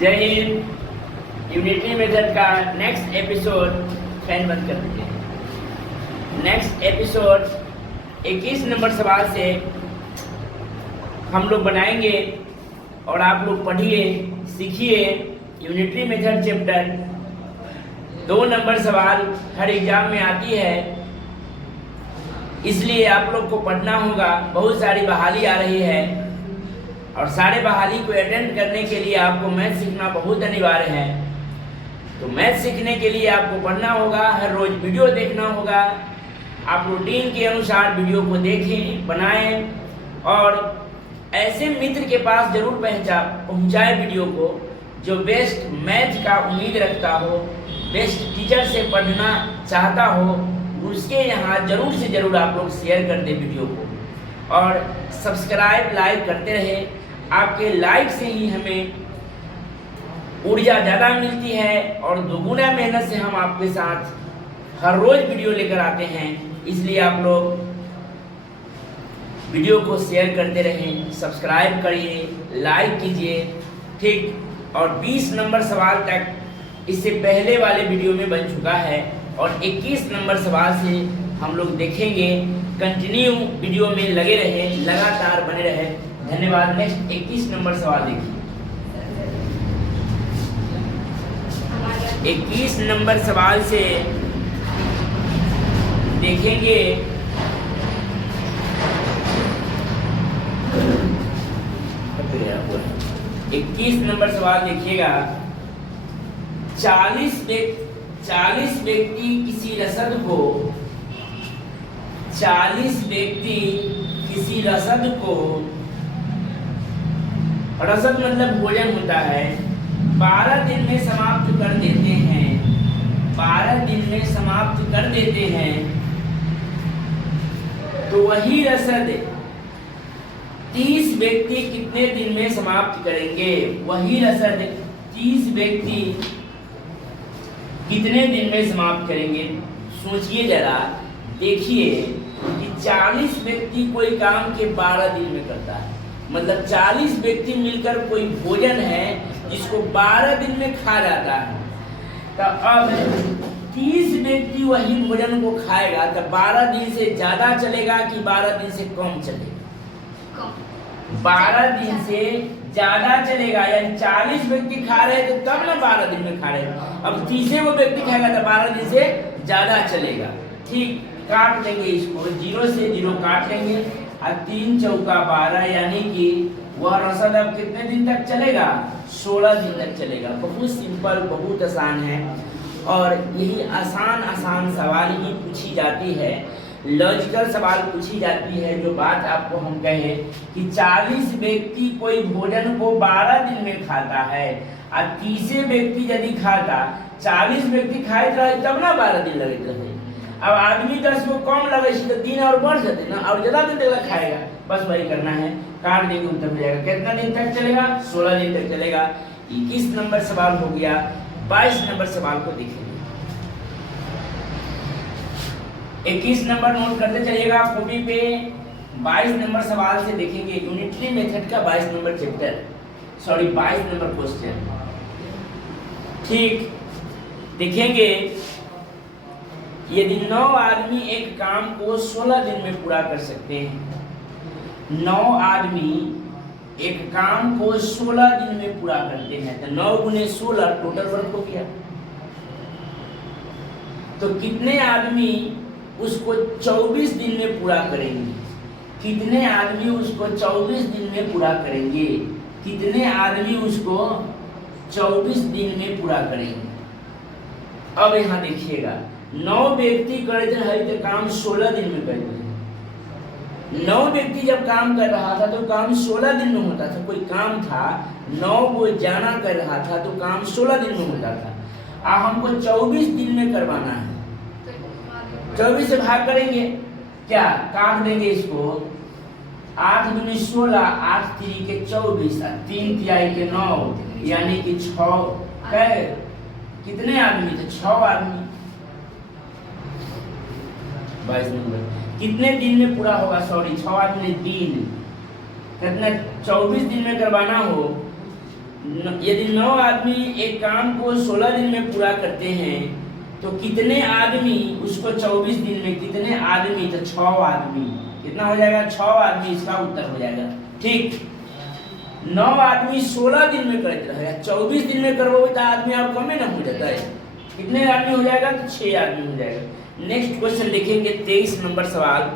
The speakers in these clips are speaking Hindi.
जय हिंद। यूनिटरी मेथड का नेक्स्ट एपिसोड, फैन बंद कर दीजिए। नेक्स्ट एपिसोड 21 नंबर सवाल से हम लोग बनाएंगे और आप लोग पढ़िए, सीखिए। यूनिटरी मेथड चैप्टर 2 नंबर सवाल हर एग्जाम में आती है, इसलिए आप लोग को पढ़ना होगा। बहुत सारी बहाली आ रही है और सारे बहाली को अटेंड करने के लिए आपको मैथ सीखना बहुत अनिवार्य है। तो मैथ सीखने के लिए आपको पढ़ना होगा, हर रोज वीडियो देखना होगा। आप रूटीन के अनुसार वीडियो को देखें, बनाएं और ऐसे मित्र के पास जरूर पहुंचाए वीडियो को जो बेस्ट मैथ का उम्मीद रखता हो, बेस्ट टीचर से पढ़ना चाहता हो, उसके यहाँ जरूर से जरूर आप लोग शेयर कर दें वीडियो को और सब्सक्राइब लाइक करते रहे। आपके लाइक से ही हमें ऊर्जा ज़्यादा मिलती है और दोगुना मेहनत से हम आपके साथ हर रोज वीडियो लेकर आते हैं। इसलिए आप लोग वीडियो को शेयर करते रहें, सब्सक्राइब करिए, लाइक कीजिए, ठीक। और 20 नंबर सवाल तक इससे पहले वाले वीडियो में बन चुका है और 21 नंबर सवाल से हम लोग देखेंगे। कंटिन्यू वीडियो में लगे रहे, लगातार बने रहे। धन्यवाद। नेक्स्ट 21 नंबर सवाल देखिए। 21 नंबर सवाल से देखेंगे 21 नंबर सवाल देखिएगा। 40 व्यक्ति किसी रसद को 40 व्यक्ति किसी रसद को, रसद मतलब भोजन होता है, 12 दिन में समाप्त कर देते हैं। 12 दिन में समाप्त कर देते हैं तो वही रसद 30 व्यक्ति कितने दिन में समाप्त करेंगे? वही रसद 30 व्यक्ति कितने दिन में समाप्त करेंगे? सोचिए जरा, देखिए कि 40 व्यक्ति कोई काम के 12 दिन में करता है, मतलब 40 व्यक्ति मिलकर कोई भोजन है जिसको 12 दिन में खा जाता है। तो अब 30 व्यक्ति वही भोजन को खाएगा तो 12 दिन से ज्यादा चलेगा कि 12 दिन से कम चलेगा? 12 दिन से ज्यादा चलेगा, यानी 40 व्यक्ति खा रहे तो तब ना 12 दिन में खा रहे। अब 30 वो व्यक्ति खाएगा तो 12 दिन से ज्यादा चलेगा, ठीक। काट देंगे इसको, 0 से 0 काट लेंगे और 3 चौका 12, यानी कि वह रसद अब कितने दिन तक चलेगा? 16 दिन तक चलेगा। बहुत सिंपल, बहुत आसान है और यही आसान सवाल ही पूछी जाती है, लॉजिकल सवाल पूछी जाती है। जो बात आपको हम कहें कि 40 व्यक्ति कोई भोजन को 12 दिन में खाता है और 30 व्यक्ति यदि खाता, 40 व्यक्ति खाए रहे तब ना 12 दिन लगे रहे। अब आदमी 10 को कम लगे तो दिन और बढ़ जाते ना, और ज्यादा दिन तक खाएगा। बस वही करना है, काट देंगे, उत्तर हो जाएगा। कितना दिन तक चलेगा? 16 दिन तक चलेगा। 21 नंबर सवाल हो गया। 22 नंबर सवाल को देखेंगे। 21 नंबर नोट करते चलिएगा कॉपी पे। 22 नंबर सवाल से देखेंगे यूनिटरी मेथड का 22 नंबर चैप्टर, 22 नंबर क्वेश्चन, ठीक। देखेंगे यदि 9 आदमी एक काम को 16 दिन में पूरा कर सकते हैं, 9 आदमी एक काम को 16 दिन में पूरा करते हैं तो 9 गुने 16 टोटल वर्क हो गया। तो कितने आदमी उसको 24 दिन में पूरा करेंगे? कितने आदमी उसको 24 दिन में पूरा करेंगे? कितने आदमी उसको 24 दिन में पूरा करेंगे? अब यहाँ देखिएगा, 9 व्यक्ति करते हैं तो काम 16 दिन में करते हैं। 9 व्यक्ति जब काम कर रहा था तो काम 16 दिन में होता था। कोई काम था, 9 को जाना कर रहा था तो काम 16 दिन में होता था। अब हमको 24 दिन में करवाना है। 24 से भाग करेंगे क्या? काट देंगे इसको। 8 दूनी 16, 8 तिरी 24, 3 तिहाई 9, यानी कि 6 कितने आदमी थे? 6 आदमी। 22 नंबर कितने दिन में पूरा होगा? 6 आदमी दिन, कितना 24 दिन में करवाना हो यदि 9 आदमी एक काम को 16 दिन में पूरा करते हैं तो कितने आदमी उसको 24 दिन में, कितने आदमी, तो 6 आदमी। कितना हो जाएगा? 6 आदमी इसका उत्तर हो जाएगा। ठीक, 9 आदमी 16 दिन में करते रहेगा, 24 दिन में करवाओगे तो आदमी आप कम ही ना हो जाता है। कितने आदमी हो जाएगा? तो 6 आदमी हो जाएगा। नेक्स्ट क्वेश्चन देखेंगे 23 नंबर सवाल।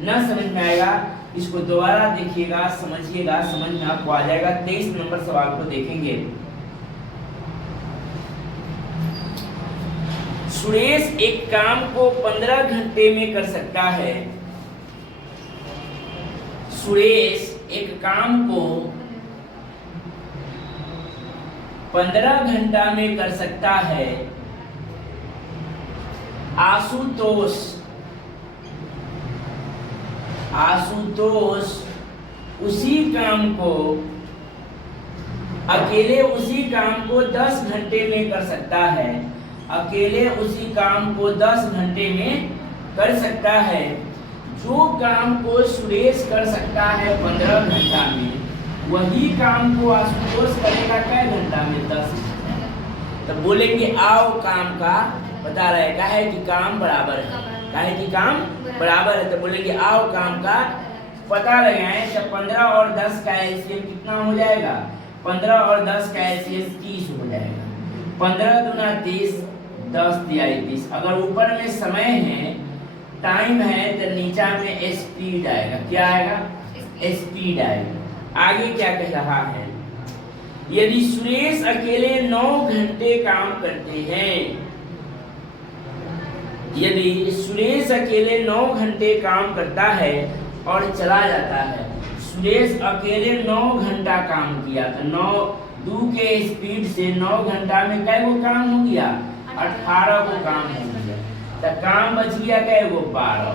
ना समझ में आएगा इसको दोबारा देखिएगा, समझिएगा, समझ में आपको आ जाएगा। 23 नंबर सवाल को देखेंगे। सुरेश एक काम को 15 घंटे में कर सकता है। सुरेश एक काम को 15 घंटा में कर सकता है। आशुतोष उसी काम को अकेले उसी काम को 10 घंटे में कर सकता है। अकेले उसी काम को 10 घंटे में कर सकता है। जो काम को सुरेश कर सकता है 15 घंटा में, वही काम को आशुतोष करेगा क्या घंटा में? 10 घंटा। तो बोलेंगे आओ काम का पता रहेगा है कि काम बराबर है, काहे कि काम बराबर है। तो बोलेंगे आओ काम का पता लगाएं। तो 15 और 10 का एलसीएम कितना हो जाएगा? 15 और 10 का एलसीएम 30 हो जाएगा। 15 दूना 30, 10 दिया 30। अगर ऊपर में समय है, टाइम है, तो नीचा में स्पीड आएगा। क्या आएगा? स्पीड आएगा। आगे क्या कह रहा है? यदि सुरेश अकेले 9 घंटे काम करते हैं, यदि सुरेश अकेले 9 घंटे काम करता है और चला जाता है। सुरेश अकेले 9 घंटा काम किया, तो 2 के स्पीड से 9 घंटा में कै गो काम हो गया? 18 को काम हो गया। तो काम बच गया कै गो? 12।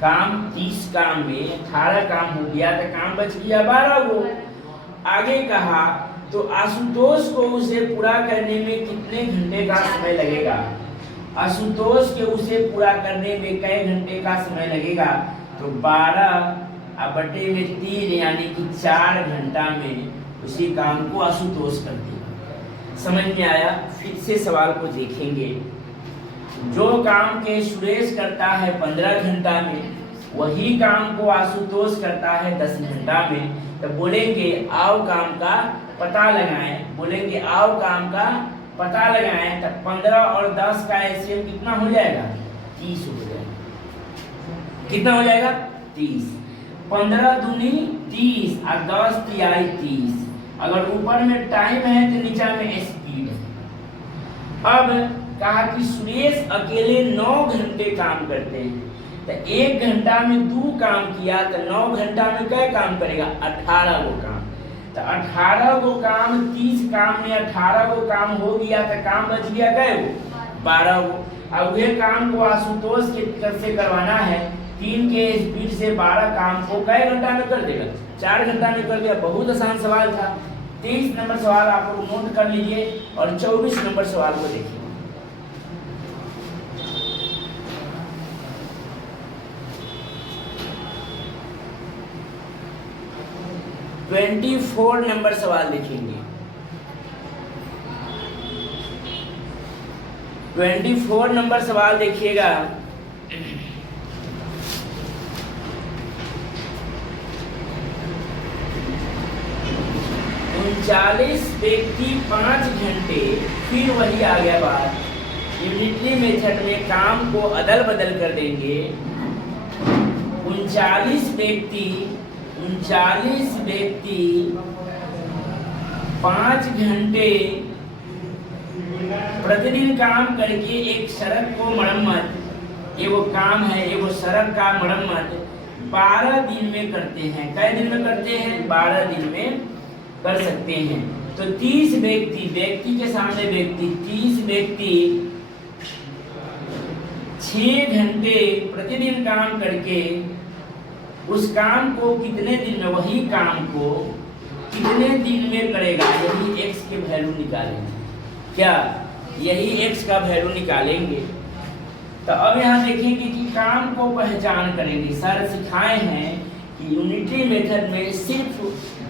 काम 30 काम में 18 काम हो गया, तो काम बच गया 12 गो। आगे कहा तो आशुतोष को उसे पूरा करने में कितने घंटे का समय लगेगा? आशुतोष के उसे पूरा करने में कई घंटे का समय लगेगा? तो 12/3 यानी कि 4 घंटा में उसी काम को आशुतोष कर देगा। समझ में आया? फिर से सवाल को देखेंगे। जो काम के सुरेश करता है 15 घंटा में, वही काम को आशुतोष करता है 10 घंटा में। तो बोलेंगे आओ काम का पता लगाएं। बोलेंगे आओ काम का पता लगाएं। तो 15 और 10 का एलसीएम कितना हो जाएगा? 30 हो जाएगा। कितना हो जाएगा? 30। 15 दूनी 30 और 10 तिहाई 30। अगर ऊपर में टाइम है तो नीचा में स्पीड है। अब कहा कि सुरेश अकेले 9 घंटे काम करते हैं। तो 1 घंटा में 2 काम किया, तो 9 घंटा में क्या काम करेगा? 18 को काम। तो 18 को काम, 30 काम में 18 को काम हो गया, तो काम बच गया क्या? 12 को। अब वह काम को आशुतोष के तरफ से करवाना है। 3 के स्पीड से 12 काम को कै घंटा में कर देगा? 4 घंटा में कर दिया। बहुत आसान सवाल था। 23 नंबर सवाल आप लोग नोट कर लीजिए और 24 नंबर सवाल को देखिए। ट्वेंटी 4 नंबर सवाल देखेंगे। 24 नंबर सवाल देखिएगा। 39 व्यक्ति 5 घंटे, फिर वही आ गया बात, यूनिटरी मेथड में काम को अदल बदल कर देंगे। 39 व्यक्ति 5 घंटे प्रतिदिन काम करके एक सड़क को मरम्मत, ये वो काम है, ये वो सड़क का मरम्मत 12 दिन में करते हैं। कै दिन में करते हैं? 12 दिन में कर सकते हैं। तो 30 व्यक्ति के सामने व्यक्ति 30 व्यक्ति 6 घंटे प्रतिदिन काम करके उस काम को कितने दिन में, वही काम को कितने दिन में करेगा? यही x के वैल्यू निकालेंगे। क्या यही x का वैल्यू निकालेंगे? तो अब यहाँ देखेंगे कि काम को पहचान करेंगे। सर सिखाए हैं कि यूनिटरी मेथड में सिर्फ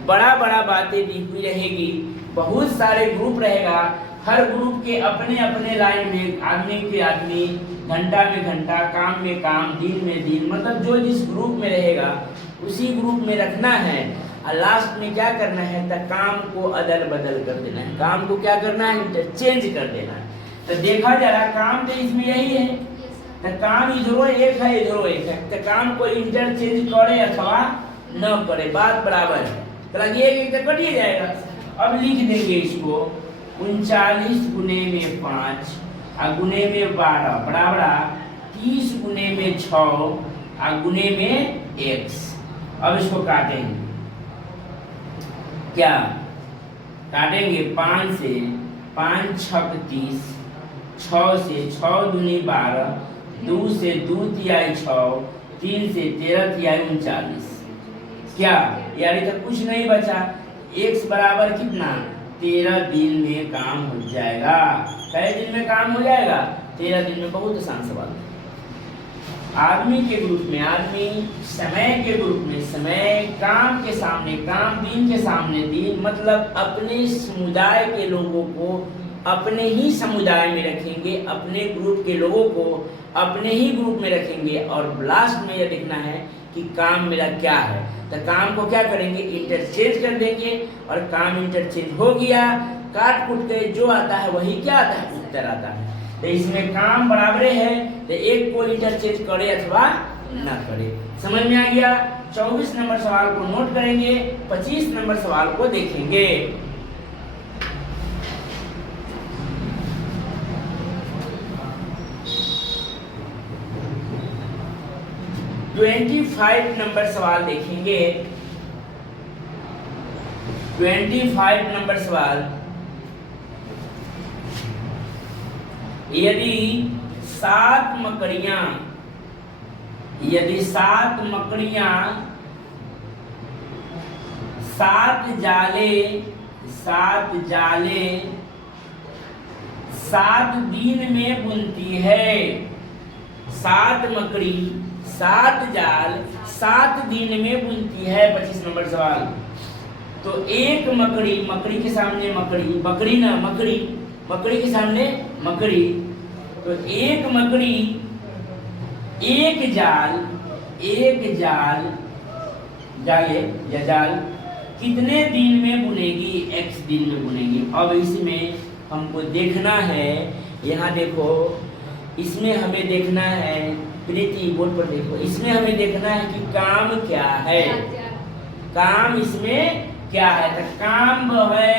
बड़ा बड़ा बातें दी हुई रहेगी, बहुत सारे ग्रुप रहेगा, हर ग्रुप के अपने अपने लाइन में, आदमी के आदमी, घंटा में घंटा, काम में काम, दिन में दिन, मतलब जो जिस ग्रुप में रहेगा उसी ग्रुप में रखना है। और लास्ट में क्या करना है, तो काम को अदल बदल कर देना है, काम को क्या करना है, इंटरचेंज कर देना है। तो देखा जा रहा काम तो इसमें यही है, तो काम इधरो एक है इधरो एक है, तो काम को इंटरचेंज करे अथवा न करे, बात बराबर है। तो लगे एक तो कट ही जाएगा। अब लिख देंगे इसको 39 गुने में 5 और गुने में 12 बराबर 30 गुने में 6 और गुने में x। अब इसको काटेंगे, क्या काटेंगे, 5 से 5 छक 30, 6 से 6 दूनी 12, 2 से 2 तिहाई 6, 3 से 13 तिहाई 39। क्या यानी तो कुछ नहीं बचा, x बराबर कितना, 13 दिन में काम हो जाएगा। कै दिन में काम हो जाएगा, 13 दिन में। बहुत आसान सवाल है। आदमी के ग्रुप में आदमी, समय के ग्रुप में समय, काम के सामने काम, दिन के सामने दिन, मतलब अपने समुदाय के लोगों को अपने ही समुदाय में रखेंगे, अपने ग्रुप के लोगों को अपने ही ग्रुप में रखेंगे। और लास्ट में यह देखना है कि काम मेरा क्या है, तो काम को क्या करेंगे, इंटरचेंज कर देंगे। और काम इंटरचेंज हो गया, काट कुट के जो आता है वही क्या आता है, उत्तर आता है। तो इसमें काम बराबर है, तो एक को इंटरचेंज करे अथवा ना करे। समझ में आ गया। 24 नंबर सवाल को नोट करेंगे, 25 नंबर सवाल को देखेंगे। ट्वेंटी 25 नंबर सवाल देखेंगे। 25 नंबर सवाल, यदि 7 मकड़ियां, यदि 7 मकड़ियां 7 जाले 7 दिन में बुनती है, 7 मकड़ी 7 जाल 7 दिन में बुनती है। 25 नंबर सवाल, तो एक मकड़ी, मकड़ी के सामने मकड़ी, बकरी ना मकड़ी, मकड़ी के सामने मकड़ी, तो एक मकड़ी एक जाल जाले या जाल कितने दिन में बुनेगी, x दिन में बुनेगी। अब इसमें हमको देखना है, यहाँ देखो, इसमें हमें देखना है, प्रीति बोर्ड पर देखो, इसमें हमें देखना है कि काम क्या है, काम इसमें क्या है। तो काम है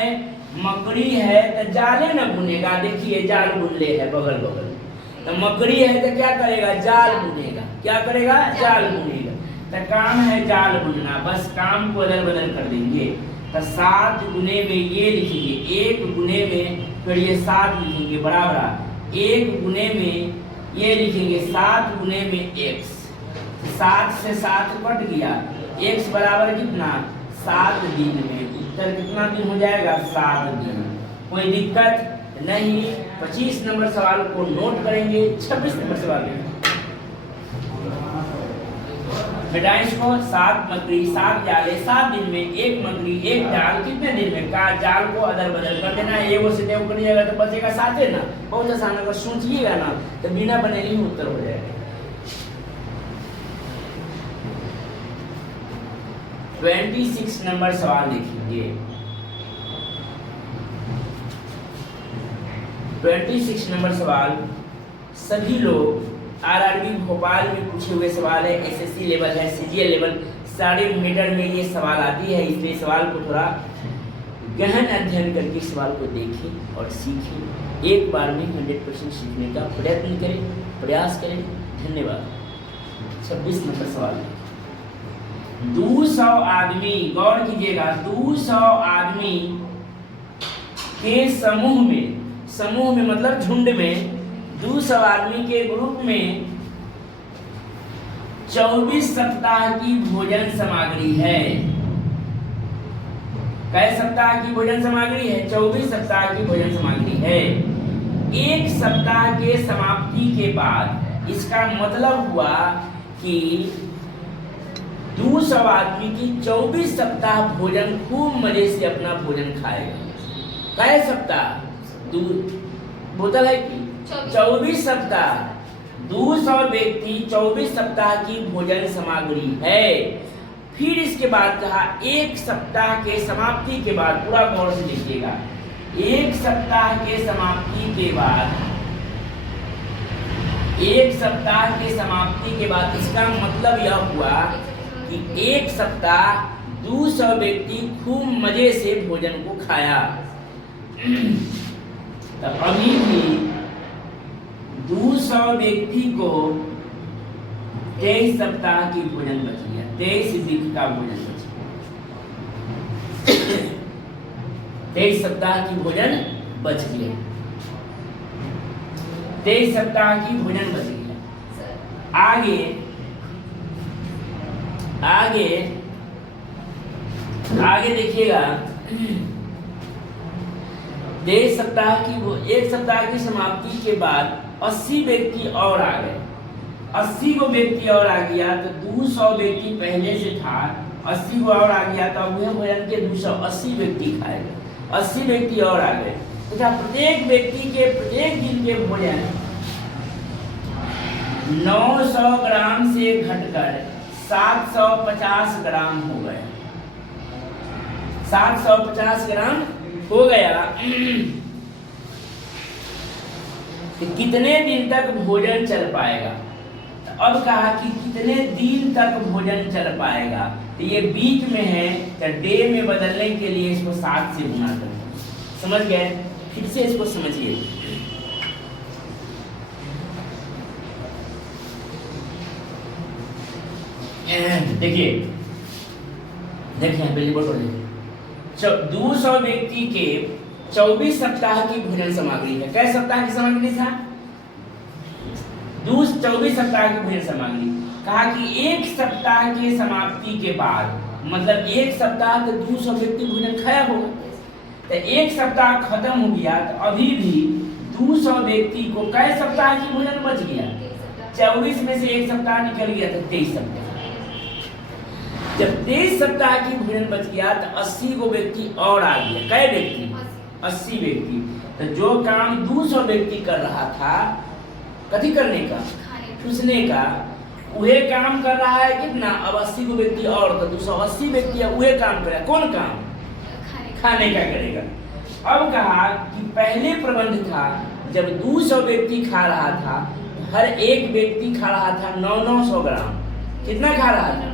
मकड़ी है, तो जाले न बुनेगा, देखिए जाल बुन ले है बगल बगल, तो मकड़ी है तो क्या करेगा, जाल बुनेगा, क्या करेगा, जाल बुनेगा। तो काम है जाल बुनना, बस काम को अदल बदल कर देंगे। तो 7 गुने में ये लिखेंगे, 1 गुने में फिर ये 7 लिखेंगे बराबर, 1 गुने में ये लिखेंगे 7 गुने में x, 7 से 7 कट गया, x बराबर कितना, 7 दिन में। उत्तर कितना दिन हो जाएगा, 7 दिन। कोई दिक्कत नहीं। 25 नंबर सवाल को नोट करेंगे। 26 नंबर सवाल बेटा, इसको 7 मकड़ी 7 जाले 7 दिन में, 1 मकड़ी 1 जाल कितने दिन में, का जाल को अदल बदल कर देना है। एगो से देव करिएगा तो बचेगा 7 है ना, बहुत आसान। अगर सोचिएगा ना तो बिना बने ही उत्तर हो जाएगा। 26 नंबर सवाल देखेंगे। 26 नंबर सवाल सभी लोग आरआरबी भोपाल में पूछे हुए सवाल है, एसएससी लेवल है, सीजीएल लेवल, सारे मीटर में ये सवाल आती है। इसलिए सवाल को थोड़ा गहन अध्ययन करके सवाल को देखें और सीखें। एक बार में 100% सीखने का प्रयत्न करें, प्रयास करें। धन्यवाद। 26 नंबर सवाल, 200 आदमी, गौर कीजिएगा, 200 आदमी के समूह में मतलब झुंड में, 200 आदमी के ग्रुप में 24 सप्ताह की भोजन सामग्री है। कै सप्ताह की भोजन सामग्री है, 24 सप्ताह की भोजन सामग्री है। एक सप्ताह के समाप्ति के बाद, इसका मतलब हुआ कि 200 आदमी की 24 सप्ताह भोजन खूब मजे से अपना भोजन खाएगा। कै सप्ताह? बोतल है कि 24 सप्ताह। 200 व्यक्ति 24 सप्ताह की भोजन सामग्री है। फिर इसके बाद कहा एक सप्ताह के समाप्ति के बाद, पूरा गौर से देखिएगा, एक सप्ताह के समाप्ति के बाद, एक सप्ताह के समाप्ति के बाद इसका मतलब यह हुआ कि एक सप्ताह 200 व्यक्ति खूब मजे से भोजन को खाया। तो अभी भी 200 व्यक्ति को 23 सप्ताह की भोजन बच गया, 23 वीक का भोजन बच गया, 23 सप्ताह की भोजन बच गया, 23 सप्ताह की भोजन बच गया। आगे आगे आगे देखिएगा, 23 सप्ताह की, एक सप्ताह की समाप्ति के बाद 80 व्यक्ति और आ गए, 80 को व्यक्ति और आ गया। तो 200 व्यक्ति पहले से था, 80 को और आ गया तो वह भोजन के 280 व्यक्ति खाएगा, 80 व्यक्ति और आ गए। तथा प्रत्येक व्यक्ति के प्रत्येक दिन के भोजन 900 ग्राम से घटकर 750 ग्राम हो गए, 750 ग्राम हो गया। तो कितने दिन तक भोजन चल पाएगा? तो अब कहा कि कितने दिन तक भोजन चल पाएगा। तो ये वीक में है, तो डे में बदलने के लिए इसको 7 से गुना करें। समझ गए? फिर से इसको समझिए। देखिए देखिए पहले बोलो, 200 व्यक्ति के 24 सप्ताह की भोजन सामग्री है। कै सप्ताह की सामग्री था? 24 सप्ताह की भोजन सामग्री। कहा कि एक सप्ताह के समाप्ति के बाद, मतलब एक सप्ताह तो 200 व्यक्ति भोजन खाया होगा, तो एक सप्ताह खत्म हो गया तो अभी भी 200 व्यक्ति को कै सप्ताह की भोजन बच गया? 24 में से एक सप्ताह निकल गया तो 23 सप्ताह। जब 23 सप्ताह की भोजन बच गया तो 80 को व्यक्ति और आ गया। कै व्यक्ति? 80 व्यक्ति। तो जो काम 200 व्यक्ति कर रहा था, कथी करने का? ठूसने का, वह काम कर रहा है कितना? अब 80 को व्यक्ति और, तो 280 व्यक्ति वह काम करेगा। कौन काम? खाने का करेगा। अब कहा कि पहले प्रबंध था जब 200 व्यक्ति खा रहा था, हर एक व्यक्ति खा रहा था 900 ग्राम। कितना खा रहा था?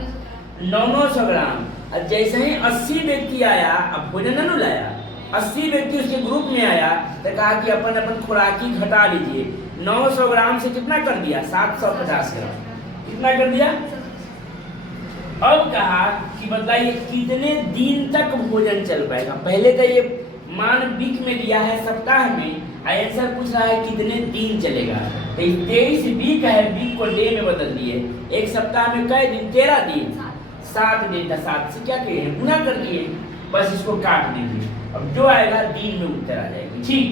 900 ग्राम। अब जैसे ही 80 व्यक्ति आया, अब भोजन न लाया, 80 व्यक्ति उसके ग्रुप में आया तो कहा कि अपन अपन खुराकी घटा लीजिए। 900 ग्राम से कितना कर दिया? 750 ग्राम। कितना कर दिया? अब कहा कि बताइए कितने दिन तक भोजन चल पाएगा। पहले तो ये मान वीक में दिया है, सप्ताह में, आंसर पूछ रहा है कितने दिन चलेगा। तो 23 वीक है, वीक को डे में बदल दिए। एक सप्ताह में कै दिन? 13 दिन, 7 दिन था, 7 से क्या किए? गुना कर दिए, बस इसको काट दीजिए। अब जो आएगा दिन में उत्तर आ जाएगी। ठीक,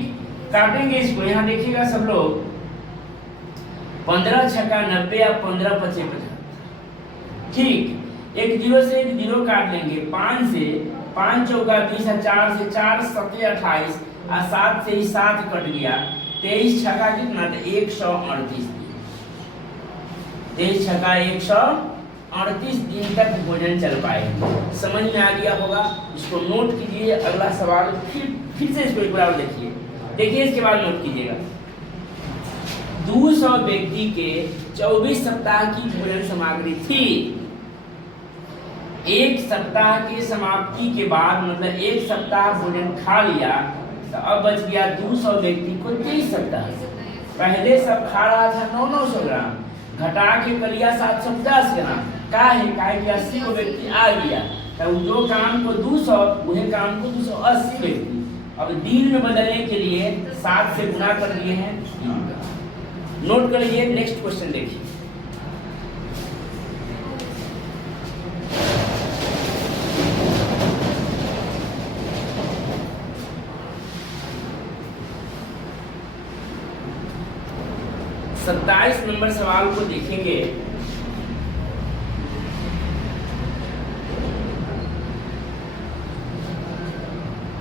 काटेंगे इसको। यहाँ देखिएगा सब लोग, 15 छक्का 90 या 15 पचे 50। ठीक, एक जीरो से एक जीरो काट लेंगे, 5 से 5 चौका 20, 4 से 4 7 28, और 7 से ही 7 कट गया। 23 छक्का कितना? 138 दिन। 23 छक्का 138 दिन तक भोजन चल पाएगा। समझ में आ गया होगा? इसको नोट कीजिए। अगला सवाल फिर से इसको एक बार देखिए, देखिए इसके बाद नोट कीजिएगा। 200 व्यक्ति के 24 सप्ताह की भोजन सामग्री थी। एक सप्ताह की समाप्ति के बाद, मतलब एक सप्ताह भोजन खा लिया, तो अब बच गया 200 व्यक्ति को 23 सप्ताह। पहले सब खा रहा था 900 ग्राम, घटा के कर लिया 750 ग्राम। का है कि 80 को व्यक्ति आ गया, तो जो काम को 200, वह काम को 280 व्यक्ति। अब दिन में बदलने के लिए 7 से गुना कर दिए हैं। नोट कर लीजिए। नेक्स्ट क्वेश्चन देखिए। नंबर सवाल को देखेंगे।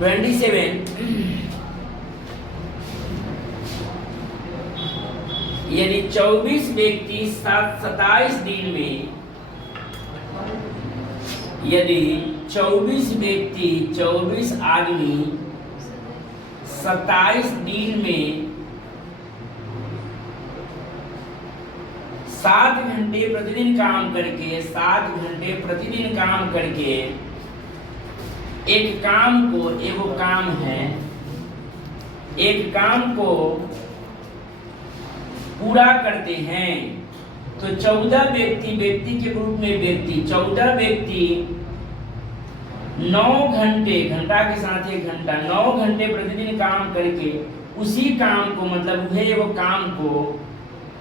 27 यदि 24 व्यक्ति 27 दिन में, यदि 24 व्यक्ति 24 आदमी 27 दिन में 7 घंटे प्रतिदिन काम करके 7 घंटे प्रतिदिन काम करके एक काम को, एगो काम है, एक काम को पूरा करते हैं, तो 14 व्यक्ति, व्यक्ति के रूप में व्यक्ति 14 व्यक्ति 9 घंटे, घंटा के साथ एक घंटा, 9 घंटे प्रतिदिन काम करके उसी काम को, मतलब वह वो काम को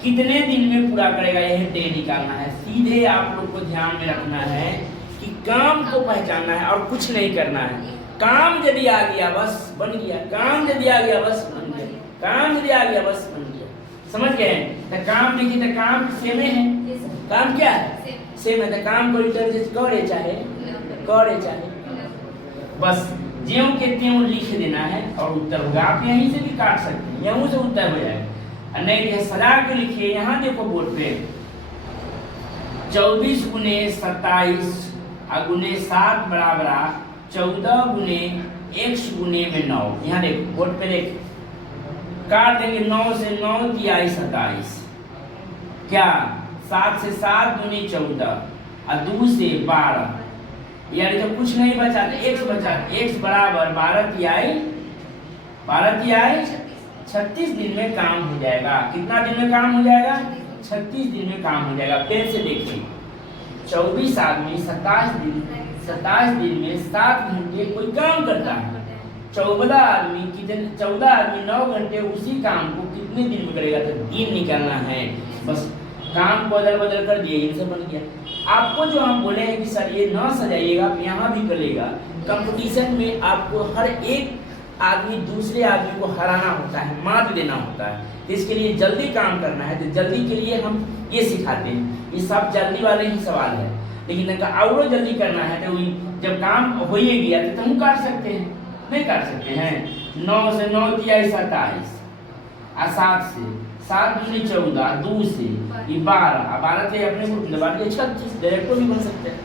कितने दिन में पूरा करेगा, यह डे निकालना है। सीधे आप लोग को ध्यान में रखना है कि काम को पहचानना है और कुछ नहीं करना है। काम यदि आ गया बस बन गया, काम यदि आ गया बस बन गया, काम यदि आ गया बस बन गया। समझ गए? तो काम देखिए, तो काम सेम है, काम क्या है, सेम है। तो काम को इंटरजेक्ट करे चाहे करे चाहे, बस ज्यों के त्यों लिख देना है और उत्तर होगा। आप यहीं से भी काट सकते हैं, यहीं से उत्तर हो जाएगा। नहीं है सजा के लिखिए, यहाँ देखो बोर्ड पे 24 गुने 27 गुने 7 बराबर 14 गुने x गुने में 9। यहाँ देखो बोर्ड पे देख, काट देंगे। 9 से 9 किया 27, क्या 7 से 7 दूनी 14 और 2 से 12, यानी तो कुछ नहीं बचा, तो x बचा। x बराबर 12 किया 36 दिन में काम हो जाएगा। कितना दिन में काम हो जाएगा? 36 दिन में काम हो जाएगा। फिर से देखिए, 24 आदमी 27 दिन में 7 घंटे कोई काम करता है। 14 आदमी 9 घंटे उसी काम को कितने दिन में करेगा? तो दिन निकालना है। बस काम को बदल बदल कर दिए, इनसे बन गया। आपको जो हम बोले हैं कि सर ये ना सजाइएगा, आप यहाँ भी करिएगा। कंपटीशन में आपको हर एक आदमी दूसरे आदमी को हराना होता है, मात देना होता है। तो इसके लिए जल्दी काम करना है, तो जल्दी के लिए हम ये सिखाते हैं। ये सब जल्दी वाले ही सवाल है, लेकिन और जल्दी करना है तो जब काम हो ही गया तो हम काट सकते हैं, नहीं काट सकते हैं। 9 से 9 किया 27 और 7 से 7 दूनी 14, 2 से 12, 12 से अपने ग्रुप में बांट के 36 डायरेक्टर भी बन सकते हैं।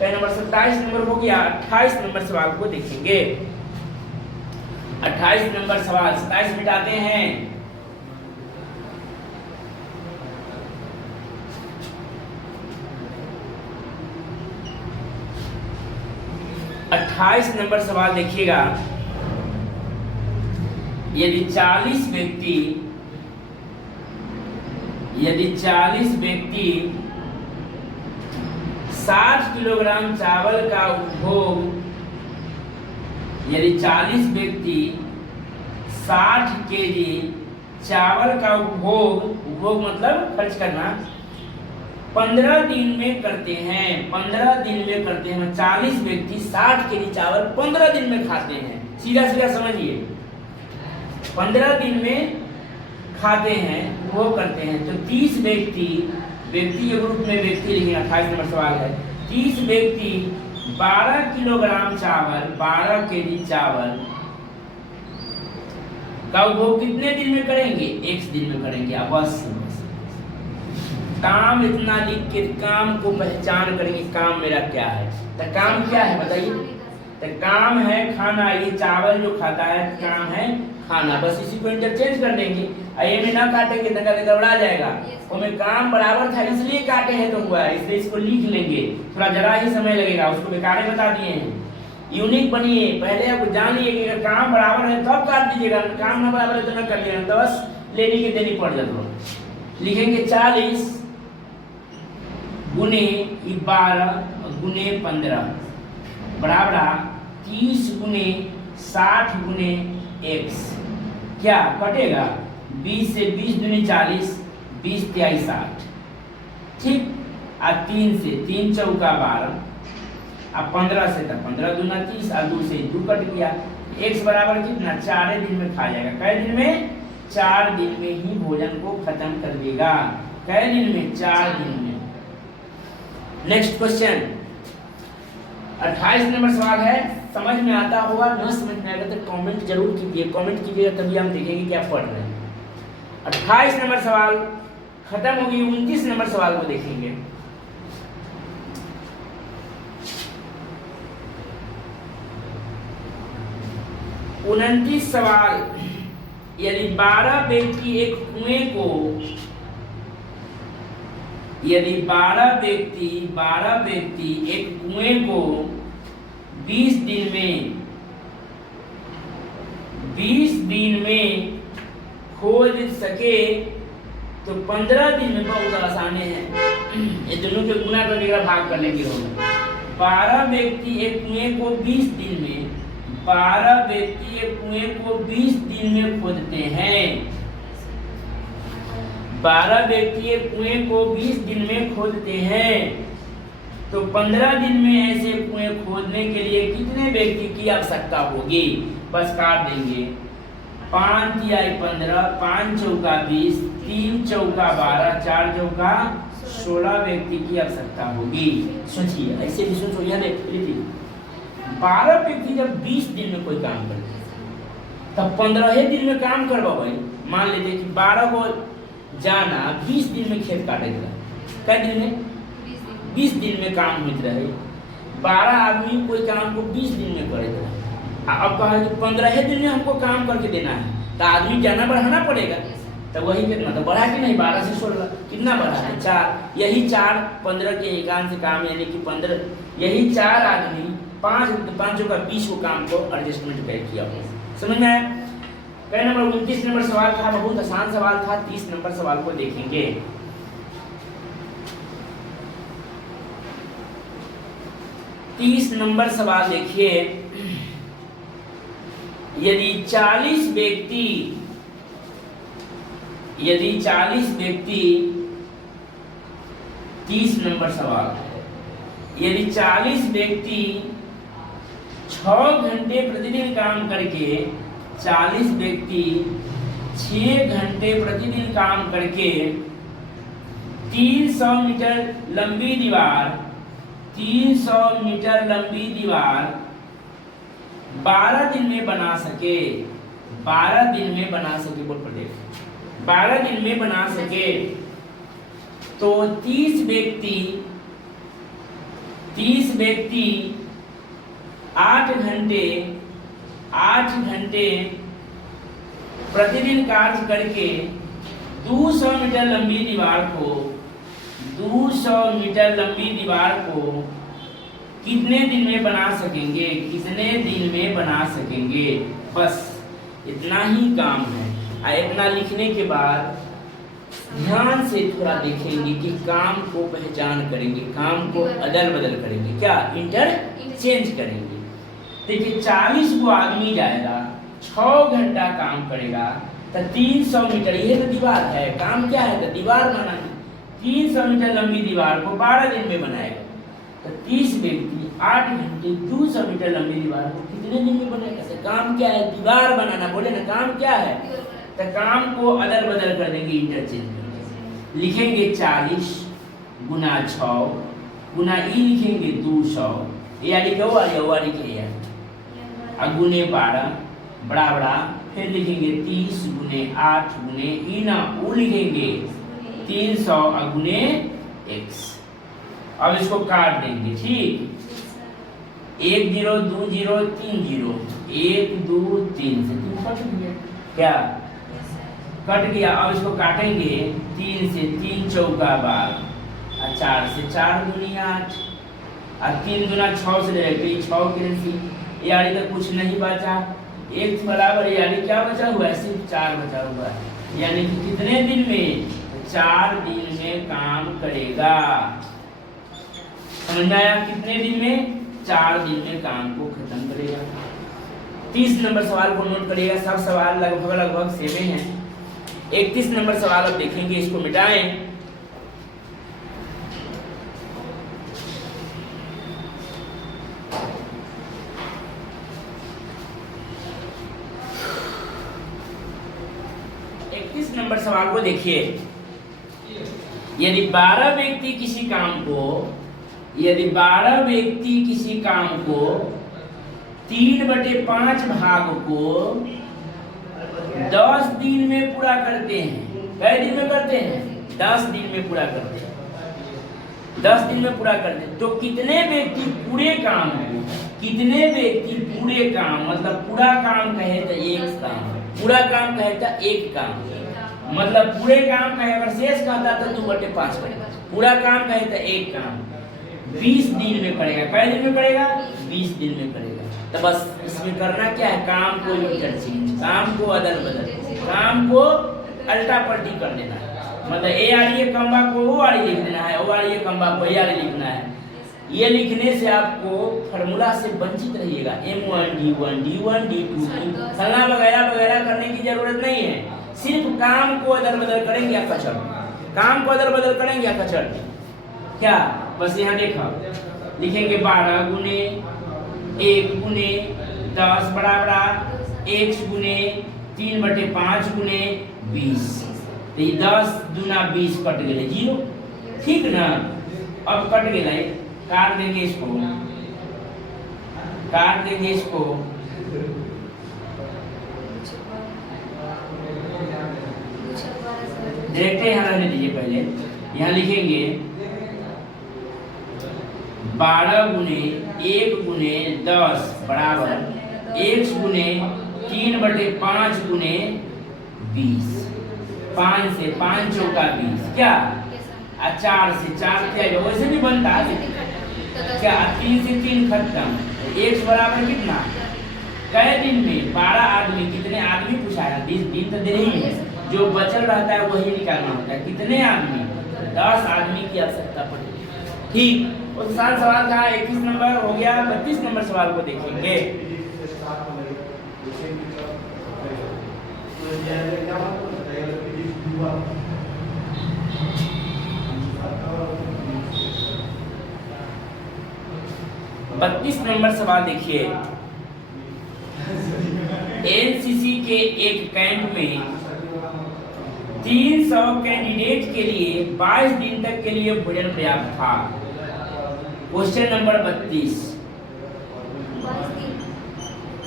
पहले नंबर 27 नंबर हो गया। 28 नंबर सवाल को देखेंगे। 28 नंबर सवाल, 27 मिटाते हैं। अट्ठाईस नंबर सवाल देखिएगा। यदि 40 व्यक्ति 60 किलोग्राम चावल का उपभोग, यदि 40 व्यक्ति 60 केजी चावल का उपभोग मतलब खर्च करना 15 दिन में करते हैं। 15 दिन में करते हैं। 40 व्यक्ति 60 केजी चावल 15 दिन में खाते हैं। सीधा सीधा समझिए, 15 दिन में खाते हैं, वो करते हैं। तो 30 व्यक्ति के रूप में व्यक्ति लिखेंगे। 28 नंबर सवाल है। 30 व्यक्ति 12 किलोग्राम चावल, 12 केजी चावल का उपभोग कितने दिन में करेंगे? एक दिन में करेंगे। अब बस काम इतना लिख के काम को पहचान करेंगे, काम मेरा क्या है। तो काम क्या है बताइए? तो काम है खाना। ये चावल जो खाता है काम है खाना, बस इसी को इंटरचेंज कर देंगे। ये में ना काटेंगे तो गड़बड़ा जाएगा। उसमें काम बराबर था इसलिए काटे हैं तो हुआ है, इसलिए इसको लिख लेंगे। थोड़ा जरा ही समय लगेगा, उसको बेकार बता दिए हैं। यूनिक बनिए, पहले आप जान लिए कि अगर काम बराबर है तब काट दीजिएगा, काम ना बराबर है तो ना कर लिएगा, तो बस लेने की देनी पड़ जाती। लिखेंगे 40 गुने 12 गुने 15 बराबर 30 गुने 60 गुने x। क्या कटेगा? 20 से 20 दूनी 40, 20 तिहाई 60, ठीक। और 3 से 3 चौका 12, अब 15 से 15 दूना 30 और 2 से 2 कट गया। x बराबर कितना? 4 दिन में खा जाएगा। कै दिन में? 4 दिन में ही भोजन को खत्म कर देगा। कै दिन में? 4 दिन में। नेक्स्ट क्वेश्चन 28 नंबर सवाल है, समझ में आता होगा, न समझ में आएगा तो कमेंट जरूर कीजिए, कमेंट कीजिएगा तभी हम देखेंगे क्या पढ़ रहे हैं। 28 नंबर सवाल खत्म होगी, 29 नंबर सवाल को देखेंगे। उनतीस सवाल, यदि 12 व्यक्ति एक कुएं को, यदि 12 व्यक्ति एक कुएं को 20 दिन में खोज सके तो 15 दिन में, बहुत आसान है, ये दोनों के गुना करके भाग करने की होगा। 12 व्यक्ति एक कुएं को 20 दिन में, 12 व्यक्ति एक कुएं को 20 दिन में खोदते हैं। 12 व्यक्ति एक कुएं को 20 दिन में खोदते हैं, तो 15 दिन में ऐसे कुएं खोदने के लिए कितने व्यक्ति की आवश्यकता होगी? बस काट देंगे, 5 तिहाई 15, 5 चौका 20, 3 चौका 12, 4 चौका 16 व्यक्ति की आवश्यकता होगी। सोचिए, ऐसे भी सोचो, यह देखिए 12 व्यक्ति जब 20 दिन में कोई काम करते हैं तब 15 दिन में काम करवा भाई। मान लेते कि 12 को जाना, 20 दिन में खेत काटेगा, कै दिन में? 20 दिन में काम होते रहे। 12 आदमी कोई काम को 20 दिन में करेगा। अब कहा कि 15 दिन में हमको काम करके देना है, तो आदमी जाना बढ़ाना पड़ेगा। तो वही कितना तो बढ़ा कि नहीं, 12 से 16 कितना बढ़ा है? 4। यही 4 15 के एकांश काम, यानी कि 15, यही 4 आदमी 5 का 20 को काम को एडजस्टमेंट कर किया। समझ में आया? कई नंबर 29 नंबर सवाल था, बहुत आसान सवाल था। 30 नंबर सवाल को देखेंगे। तीस नंबर सवाल देखिए, यदि 40 व्यक्ति 30 नंबर सवाल है, यदि 40 व्यक्ति 6 घंटे प्रतिदिन काम करके, 40 व्यक्ति 6 घंटे प्रतिदिन काम करके 300 मीटर लंबी दीवार 12 दिन में बना सके, 12 दिन में बना सके, बोल पड़े 12 दिन में बना सके, तो 30 व्यक्ति 8 घंटे प्रतिदिन कार्य करके 200 मीटर लंबी दीवार को कितने दिन में बना सकेंगे? बस इतना ही काम है। इतना लिखने के बाद ध्यान से थोड़ा देखेंगे कि काम को पहचान करेंगे, काम को अदल बदल करेंगे, क्या इंटरचेंज करेंगे। देखिए 40 को आदमी जाएगा, 6 घंटा काम करेगा, तो 300 मीटर, यह तो दीवार है, काम क्या है? तो दीवार बनाना। 300 मीटर लंबी दीवार को 12 दिन में बनाएगा, तो 30 व्यक्ति 8 घंटे 200 मीटर लंबी दीवार को कितने दिन में बनाएगा? तो काम क्या है? दीवार बनाना। बोले ना, काम क्या है? तो काम को अदल बदल कर देंगे, इंटरचेंज करेंगे। लिखेंगे 40 गुना 6 गुना ई लिखेंगे 200, यानी कि गुने 12 बड़ा, फिर लिखेंगे 30 गुने 8 गुने ई ना ऊ लिखेंगे 300 गुने x। अब इसको काट देंगे, ठीक। 1 0 2 0 3 0, 1 2 3 से 3 कट गया, क्या कट गया? अब इसको काटेंगे 3 से, 3 चौका 12, और 4 से 4 दूनी 8, और 3 दूना 6 से ले 6 की राशि, यानी तो कुछ नहीं बचा। x बराबर यानी क्या बचा हुआ है? सिर्फ 4 बचा हुआ है, यानी कि कितने दिन में? 4 दिन में काम करेगा। समझ में आया? कितने दिन में? 4 दिन में काम को खत्म करेगा। 30 नंबर सवाल को नोट करिएगा, सब सवाल लगभग सेम हैं। 31 नंबर सवाल अब देखेंगे, इसको मिटाएं। नंबर सवाल को देखिए, यदि 12 व्यक्ति किसी काम को यदि 12 व्यक्ति किसी काम को 3/5 भाग को 10 दिन में पूरा करते हैं, कई दिन में करते हैं? 10 दिन में पूरा करते हैं। 10 दिन में पूरा करते हैं तो कितने व्यक्ति पूरे काम को, कितने व्यक्ति पूरे काम, मतलब पूरा काम कहे तो एक काम, पूरा काम कहे तो एक काम, मतलब पूरे काम कहे अगर शेष कहता तो 2/5 करेगा, पूरा काम कहे तो एक काम 20 दिन में करेगा। कई दिन में करेगा? 20 दिन में करेगा। तो बस इसमें करना क्या है, काम को इंटरचेंज, काम को अदल बदल, काम को अल्टा पलटी कर देना है। मतलब ए वाली कम्बा को ओ वाली लिख देना है, ओ वाली कम्बा को ए वाली लिखना है। ये लिखने से आपको फार्मूला से वंचित रहिएगा। M1 D1 D1 D2 फलना वगैरह वगैरह करने की जरूरत नहीं है। सिर्फ काम को अदल बदल करेंगे या कचर, काम को अदल बदल करेंगे या कचर क्या, बस यहाँ देखा लिखेंगे 12 गुने 1 गुने 10 बराबर x गुने 3/5 गुने 20। तो ये 10 दूना 20 कट गए 0, ठीक ना। अब कट गए, काट देंगे इसको, काट देंगे इसको, देखते हैं, यहाँ रहने दीजिए पहले। यहाँ लिखेंगे 12 गुने 1 गुने 10 बराबर x गुने 3/5 गुने 20। 5 से 5 चौका 20 क्या, 4 से 4 क्या, वैसे भी बनता है क्या, 3 से 3 खत्म। x बराबर कितना, कई दिन में 12 आदमी, कितने आदमी पूछा है, 20 दिन तो दे ही है, जो बचल रहता है वही निकालना होता है। कितने आदमी, 10 आदमी की आवश्यकता पड़ेगी, ठीक। और सवाल कहा 21 नंबर हो गया। 32 नंबर सवाल को देखेंगे। बत्तीस नंबर सवाल देखिए। एनसीसी के एक कैंप में 300 कैंडिडेट के लिए 22 दिन तक के लिए भोजन पर्याप्त था। Question number 32।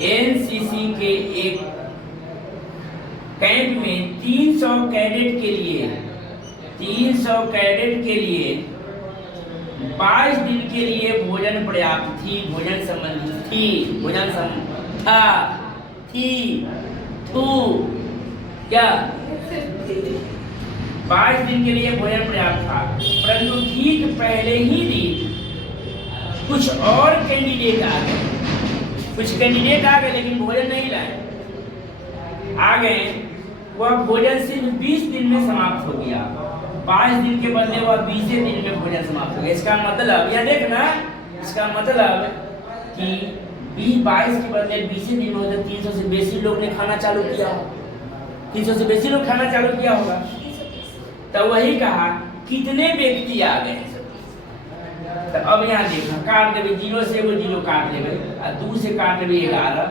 एनसीसी के एक कैंप में 300 कैडेट के लिए 22 दिन के लिए भोजन पर्याप्त थी। भोजन संबंधी थी, भोजन था, थी, थू, क्या 22 दिन के लिए भोजन पर्याप्त था, परंतु ठीक पहले ही दिन कुछ और कैंडिडेट आ गए। कुछ कैंडिडेट आ गए लेकिन भोजन नहीं लाए, आ गए। वह भोजन सिर्फ 20 दिन में समाप्त हो गया। 22 दिन के बदले वह 20 दिन में भोजन समाप्त हो गया। इसका मतलब यह देखना, इसका मतलब कि 22 के बदले 20 दिन में 300 से बेसी लोग ने खाना चालू किया, 300 से बेसी लोग खाना चालू किया होगा। तो वही कहा कितने व्यक्ति आ गए। तो अब यहाँ देखना, काट देवे 0 से वो 0 काट लेवे, 2 से काट लेवे 11,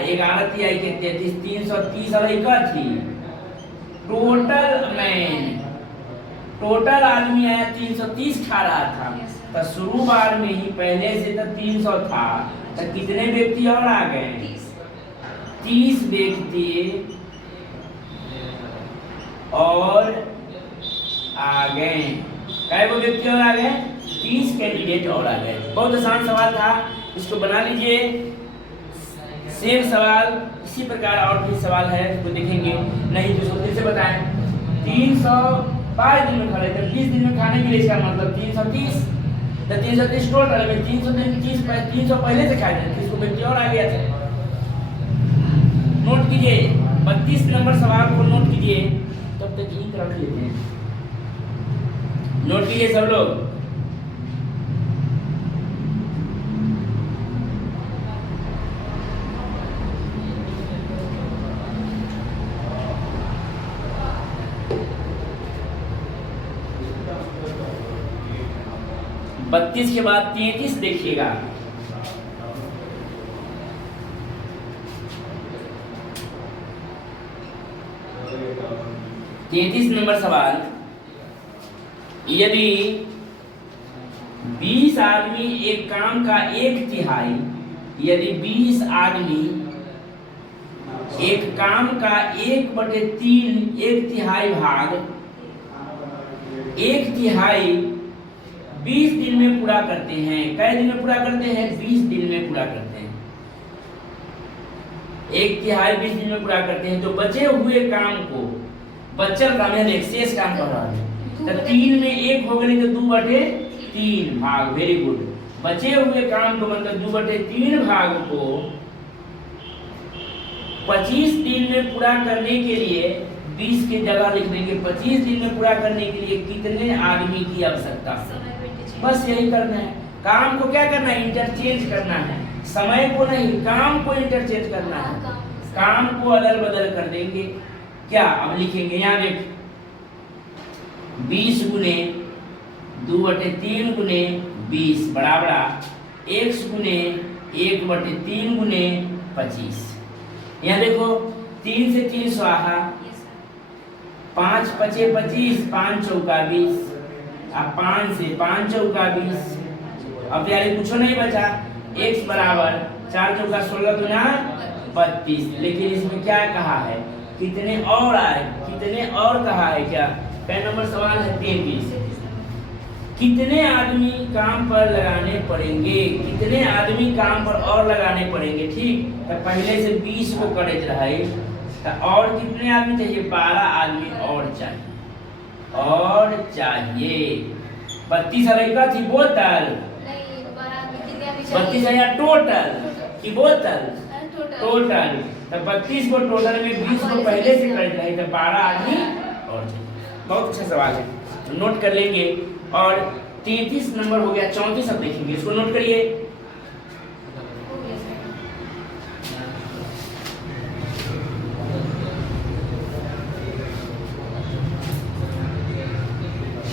11 तिहाई के 33, 330 और 1 थी। टोटल आदमी आया 330 खा रहा था। तो शुरू बार में ही पहले से तो 300 था, तो कितने व्यक्ति और आ गए, 30 व्यक्ति और आ गए। कै वो व्यक्ति और आ गए, 30 कैंडिडेट और आ गए। बहुत आसान सवाल था, इसको बना लीजिए। सेम सवाल इसी प्रकार और भी सवाल है, इसको देखेंगे। नहीं तो फिर से बताएं, 322 दिन में खा रहे थे, 20 दिन में खाने के लिए, इसका मतलब 330। तो 330 टोटल में 330 पहले से खाए थे, 30 व्यक्ति और आ गया था। नोट कीजिए 32 नंबर सवाल को नोट कीजिए, तब तक इंक रख लेते हैं। नोट कीजिए सब लोग। बत्तीस के बाद 33 देखिएगा। नंबर सवाल, यदि 20 आदमी एक काम का 1/3, यदि 20 आदमी एक काम का 1/3 1/3 भाग 1/3 20 दिन में पूरा करते हैं। कै दिन में पूरा करते हैं? 20 दिन में पूरा करते हैं। 1/3 20 दिन में पूरा करते हैं। तो बचे हुए काम को, बचल काम है शेष काम कर रहा है, तो 3 में 1 हो गई तो 2/3 भाग। Very good. बचे हुए काम को मतलब 2/3 भाग को 25 दिन में पूरा करने के लिए 20 की जगह लिख देंगे। 25 दिन में पूरा करने के लिए कितने आदमी की आवश्यकता है? बस यही करना है। काम को क्या करना है? इंटरचेंज करना है, समय को नहीं, काम को इंटरचेंज करना है। काम को अदल बदल कर देंगे। क्या अब लिखेंगे? यहाँ देख 20 गुने 2/3 गुने 20 बराबर x गुने 1/3 गुने 25। यहाँ देखो 3 से 3 स्वाहा, 5 5 25, 5 चौका 20, अब 5 से 5 चौका 20। अब यार कुछ नहीं बचा। x बराबर 4 चौका 16 गुना 32। लेकिन इसमें क्या कहा है? कितने और आए? कितने और कहा है? क्या कै नंबर सवाल है? 33। कितने आदमी काम पर लगाने पड़ेंगे? कितने आदमी काम पर और लगाने पड़ेंगे? ठीक, तो पहले से 20 को करे रहे तो और कितने आदमी चाहिए? 12 आदमी और चाहिए, और चाहिए। 32 का थी बोतल, 32,000 टोटल की बोतल टोटल। तो 32 को टोटल में 20 को पहले से कर रहे तो 12 आदमी और चाहिए। बहुत अच्छा सवाल है, तो नोट कर लेंगे। और 33 नंबर हो गया। 34 अब देखेंगे, इसको नोट करिए।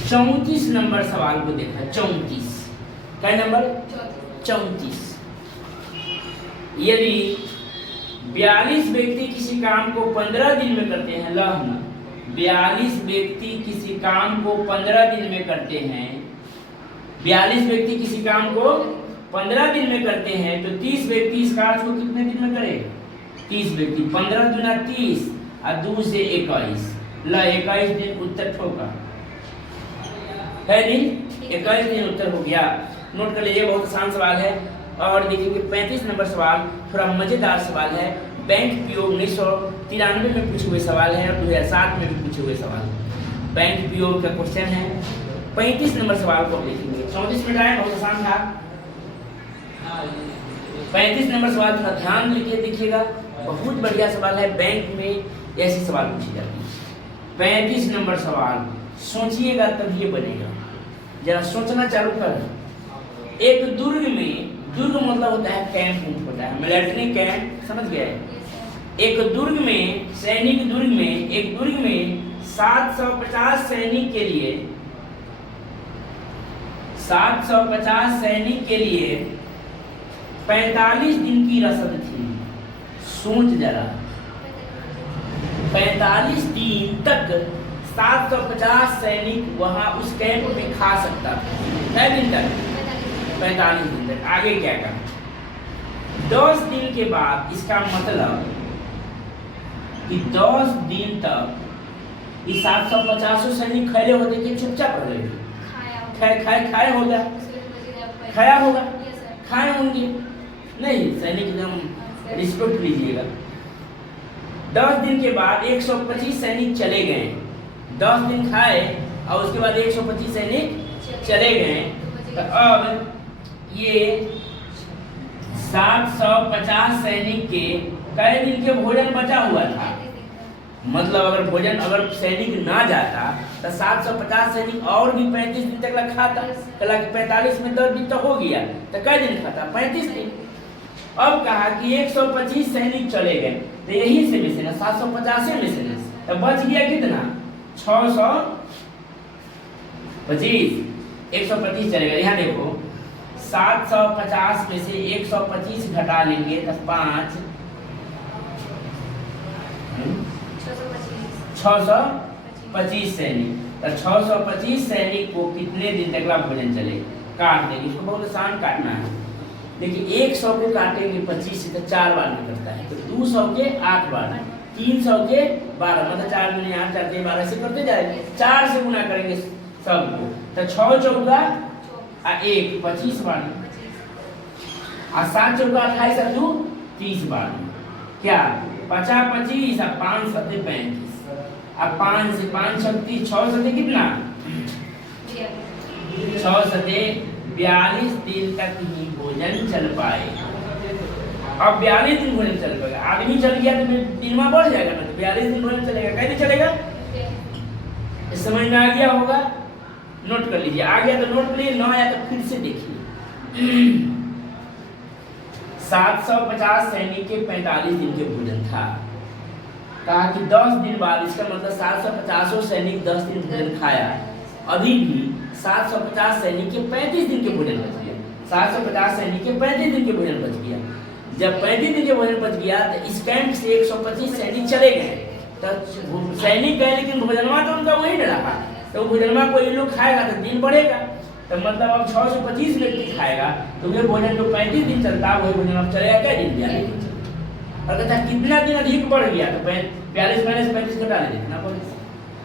चौंतीस नंबर सवाल को देखा। 34 क्या नंबर? 34। यदि 42 व्यक्ति किसी काम को 15 दिन में करते हैं, 42 व्यक्ति किसी काम को 15 दिन में करते हैं, 42 व्यक्ति किसी काम को 15 दिन में करते हैं, तो 30 व्यक्ति इस कार्य को कितने दिन में करेगा? 30 व्यक्ति 15 दूना 30 और 2 से 21, 21 दिन उत्तर ठोका है नहीं? 21 दिन उत्तर हो गया। नोट कर लीजिए, बहुत आसान सवाल है। और देखेंगे 35 नंबर सवाल, थोड़ा मजेदार सवाल है। बैंक पीओ 1993 में पूछे हुए सवाल है और 2007 में भी पूछे हुए सवाल। बैंक पीओ का क्वेश्चन है। 35 नंबर सवाल को देखेंगे। 34 मिनट आए, बहुत आसान था। 35 नंबर सवाल थोड़ा ध्यान देके देखिएगा, बहुत बढ़िया सवाल है। बैंक में ऐसे सवाल पूछे जाते हैं। 35 नंबर सवाल सोचिएगा तब ये बनेगा। जरा सोचना चालू कर। एक दुर्ग में, दुर्ग मतलब होता है कैंप होता है, मिलिट्री कैंप, समझ गए? एक दुर्ग में, सैनिक दुर्ग में, एक दुर्ग में 750 सैनिक के लिए 750 सैनिक के लिए 45 दिन की रसद थी। सोच जरा, 45 दिन तक 750 सैनिक वहां उस कैंप में खा सकता था। कितने दिन तक? 45 दिन तक। आगे क्या कहा? 10 दिन के बाद, इसका मतलब कि 10 दिन तक ये 750 सैनिक खड़े होते कि चुपचाप रह गए? खाए होगा, खाया होगा, खाए होंगे नहीं। सैनिक एकदम रिस्पेक्ट लीजिएगा। 10 दिन के बाद 125 सैनिक चले गए। 10 दिन खाए और उसके बाद 125 सैनिक चले गए। तो अब ये 750 सैनिक के कई दिन के भोजन बचा हुआ था। मतलब अगर भोजन, अगर सैनिक ना जाता तो 750 सैनिक और भी 35 दिन तक खाता। कला 45 में 10 दिन तक हो गया तो कई दिन खाता? 35 दिन। अब कहा कि 125 सैनिक चले गए, तो यही से में से ना 750 में से ना तो बच गया कितना? 625। 125 चलेगा। यहाँ देखो 750 में से 125 घटा लेंगे तो 5 625 सैनिक। तो 625 सैनिक को कितने दिन तक भोजन चलेगा? काट देंगे, इसको बहुत आसान काटना है। देखिए 100 को काटेंगे 25 से तो 4 बार निकलता है, तो 200 के 8 बार, 300 के 12, मतलब 4 दूनी 8, 4 के 12 से करते जाएंगे, 4 से गुना करेंगे सबको, तो 6 चौका 1 25 बार, और 7 चौका 28 और 2 30 बार, क्या 50 25 और 5 सत्ते 35, अब 5 से 5 शक्ति 6 सत्ते कितना 6 सत्ते 42 दिन तक ही भोजन चल पाए। अब 42 दिन भोजन चल पाएगा, आदमी चल गया तो दिन में बढ़ जाएगा ना, तो 42 दिन भोजन चलेगा, कैसे चलेगा, इस समझ में आ गया होगा, नोट कर लीजिए, आ गया तो नोट कर लीजिए, ना आया तो फिर से देखिए। 750 सैनिक के 45 दिन के भोजन था, कहा कि 10 दिन बाद, इसका मतलब 750 सैनिक 10 दिन भोजन खाया, अभी भी 750 सैनिक के 35 दिन के भोजन बच गया, 750 सैनिक के 35 दिन के भोजन बच गया। जब 35 दिन के भोजन बच गया तो इस कैंप से 125 सैनिक चले गए, तो सैनिक गए लेकिन भोजनमा तो उनका वही रहा, तो भोजनमा को ये लोग खाएगा तो दिन बढ़ेगा, तो मतलब अब 625 व्यक्ति खाएगा, तो ये भोजन जो 35 दिन चलता है वही भोजन अब चलेगा क्या दिन, 42 दिन चलेगा। और कहता कितना दिन अधिक बढ़ गया, तो 42 माइनस 35 घटा ले देखना पड़ेगा,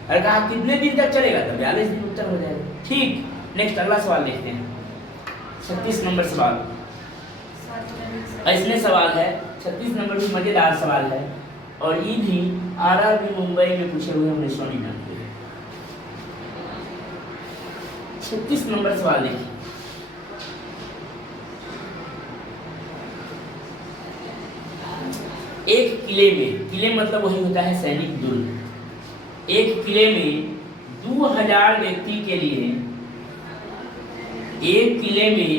और कहा कितने दिन तक चलेगा, तो 42 दिन उत्तर हो जाएगा। ठीक, नेक्स्ट अगला सवाल देखते हैं, 36 नंबर सवाल, इसमें सवाल है 36 नंबर भी मजेदार सवाल है, और ये भी आरआरबी मुंबई में पूछे हुए हमने सोनी नाम के। 36 नंबर सवाल देखिए, एक किले में, किले मतलब वही होता है सैनिक दुर्ग, एक किले में 2000 व्यक्ति के लिए, एक किले में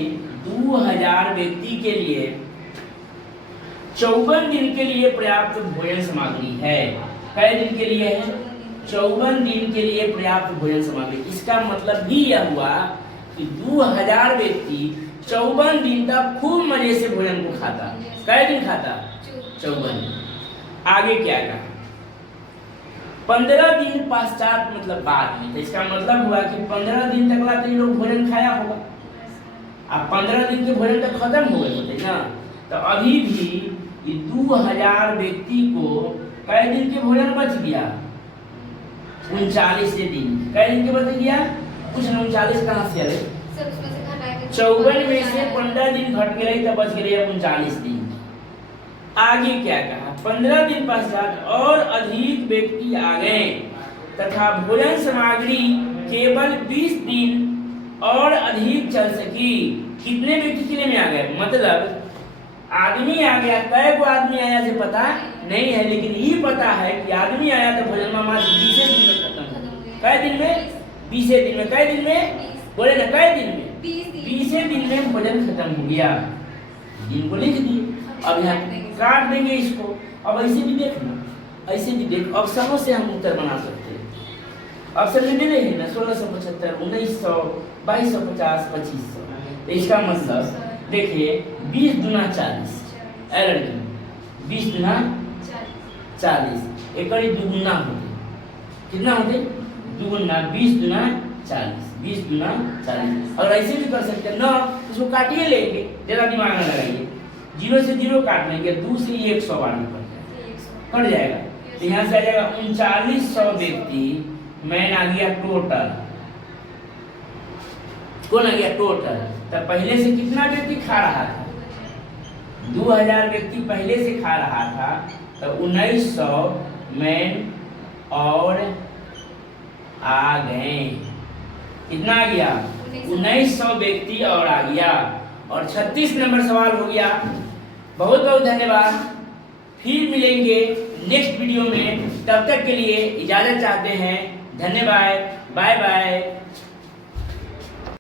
2000 व्यक्ति के लिए 54 दिन के लिए पर्याप्त भोजन सामग्री है। कई दिन के लिए है, 54 दिन के लिए पर्याप्त भोजन सामग्री। इसका मतलब भी यह हुआ कि 2000 व्यक्ति 54 दिन तक खूब मजे से भोजन को खाता। कई दिन खाता, 54। आगे क्या कहा, 15 दिन पश्चात मतलब बाद में, तो इसका मतलब हुआ कि 15 दिन तक ला तो ये लोग भोजन खाया होगा, अब 15 दिन के भोजन तो खत्म हो गए होते ना, तो अभी भी ये 2000 व्यक्ति को कई दिन के भोजन बच गया, 39 दिन। कई दिन के बच गया, कुछ 39 कहाँ से आए, 54 में से 15 दिन घट गए तो बच गए 39 दिन। आगे क्या कहा, 15 दिन पश्चात और अधिक व्यक्ति आ गए तथा भोजन सामग्री केवल 20 दिन और अधिक चल सकी। कितने व्यक्ति किले में आ गए, मतलब आदमी आ गया, कै को आदमी आया से पता नहीं है, लेकिन ये पता है कि आदमी आया तो भोजन मात्र 20 दिन में खत्म हो। कै दिन में, 20 दिन में। कै दिन में, बोले ना कै दिन में, 20 दिन में भोजन खत्म हो गया। दिन को लिख दिए, अब यहाँ काट देंगे इसको। अब ऐसे भी देखना, ऐसे भी देख, ऑप्शनों से हम उत्तर बना सकते हैं। ऑप्शन में दे रहे हैं ना 1675, 1900, 2250, 2500, तो इसका मतलब देखिए 20 दूना 40, एरर की 20 दूना 40, एक दुगुना होते, कितना होते, दुगुना, 20 दूना 40, 20 दूना 40। और ऐसे भी कर सकते हैं ना, इसको काटिए लेंगे, ज़्यादा दिमाग न लगाइए, 0 से 0 काट लेंगे, 2 से 100 बार में कट जाएगा, तो यहाँ से आ जाएगा 3900 व्यक्ति, मैन आ गया टोटल, कौन आ गया टोटल, तब पहले से कितना व्यक्ति खा रहा था, 2000 व्यक्ति पहले से खा रहा था, तो 1900 मैन और आ गए, कितना आ गया, 1900 व्यक्ति और आ गया। और 36 नंबर सवाल हो गया। बहुत बहुत धन्यवाद, फिर मिलेंगे नेक्स्ट वीडियो में, तब तक के लिए इजाजत चाहते हैं, धन्यवाद, बाय बाय।